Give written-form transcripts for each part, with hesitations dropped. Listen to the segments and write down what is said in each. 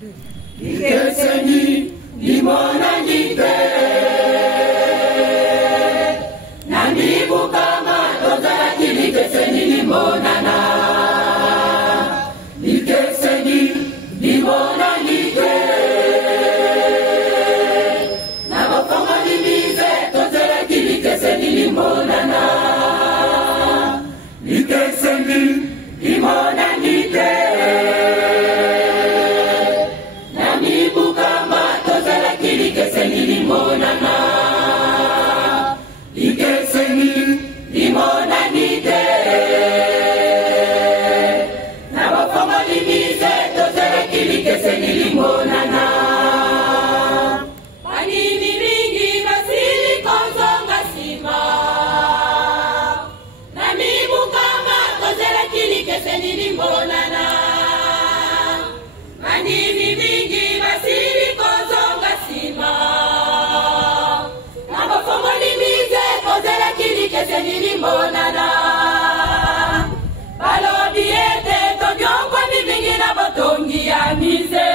Ikeseni limona nite nami bukama tozala kilikeseni limona na ikeseni limona nite na bafonga limize tozala kilikeseni limona na ikeseni limona nite Ikeseni limona na Ikeseni limona nite na bafama limize tozala kilikeseni limona na Panini mingi basili konzonga sima na mibukama tozala kilikeseni limona na Panini mingi basili konzonga sima na bafongo limize kozela kilikeseni limona na balobi ete tobyongwa bimingi na botongi ya mize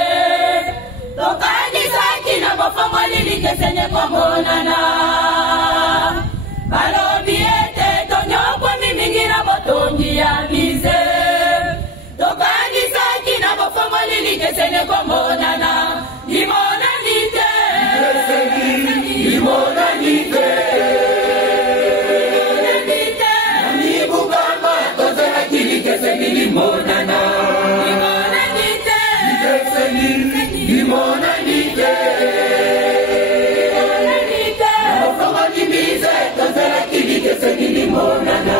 tokanisaki na bafongo lilikeseni komona na balobi ete tonyongwa bimingi na botongi ya mize tokanisaki na bafongo lilikeseni komona na limona nite limona nite nami bukama tozala kilikeseni limona na limona nite limona nite nabafongo limize tozala kilikeseni limona na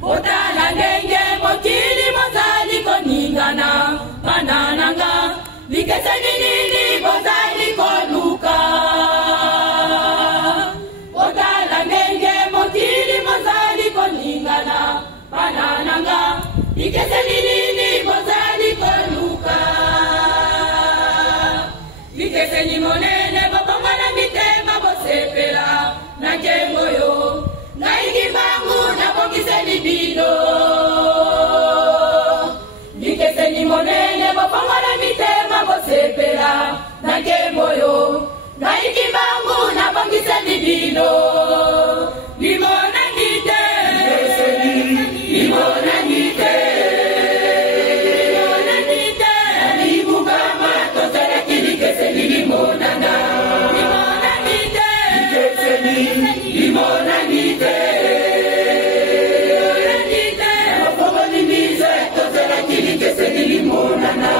botala ndenge mokili mozali koningana banananga likeseni nini bozali koluka botala ndenge mokili mozali koningana banananga likeseni nini bozali koluka likeseni monene bobongana mitema bosepela na nkengoyo naingimangu nabongiseni bino likeseni monene bobongana mitema bosepela na nkengoyo naingimangu nabongiseni bino limona nite limona nite limona nite nibukama tozala kilikeseni limona na limona nite limona nite nabafongo limize tozala kilikeseni limona na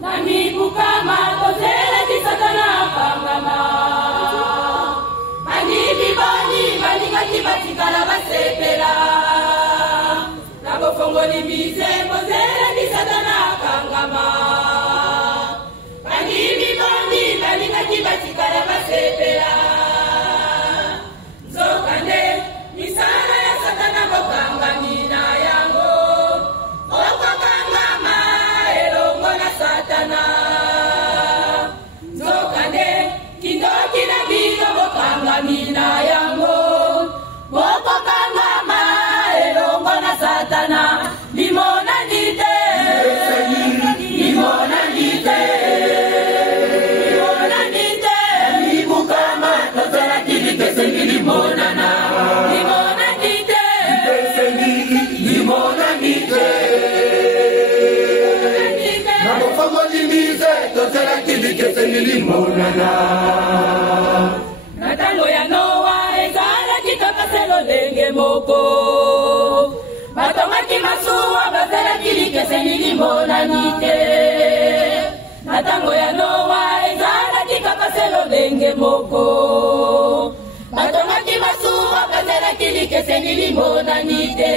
namibukama tozela kisakana pangama banibiboni balingaki batikala basepela nabafongo limize tozela kisakana pangama banibiboni balingaki batikala basepela nzokande misala ya satana bokangani na yango okokangama elongo na satana nzokande kindoki na bino bokangami na yango okokangama elongo na satana limona nite limona nite limona nite libukama tozala kilikeseni limona na limona nite limona nite na bafongo limize tozala kilikeseni limona na tango ya Noa ezalaki kaka selo ndenge moko batongaki masuwa bazala kilikeseni limona nite na tango ya Noa ezalaki kaka selo ndenge moko batongaki masuwa bazala kilikeseni limona nite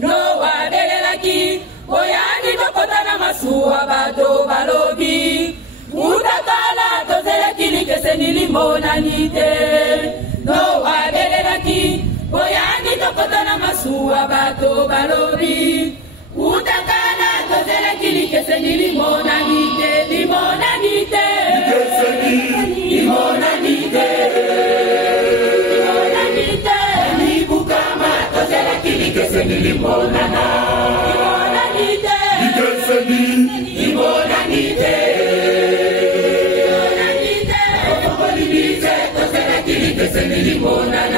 Noa belelaki oyani tokota na masuwa bato balobi utakala tozela kilikeseni limona nite Noa belelaki oyani tokota na masuwa bato balobi utakala tozela kilikeseni limona nite limona nite limona nite limona nite nibukama tozela kilikeseni limona na limona nite keseni imonani te imonani te okolibise toselaki keseni imonani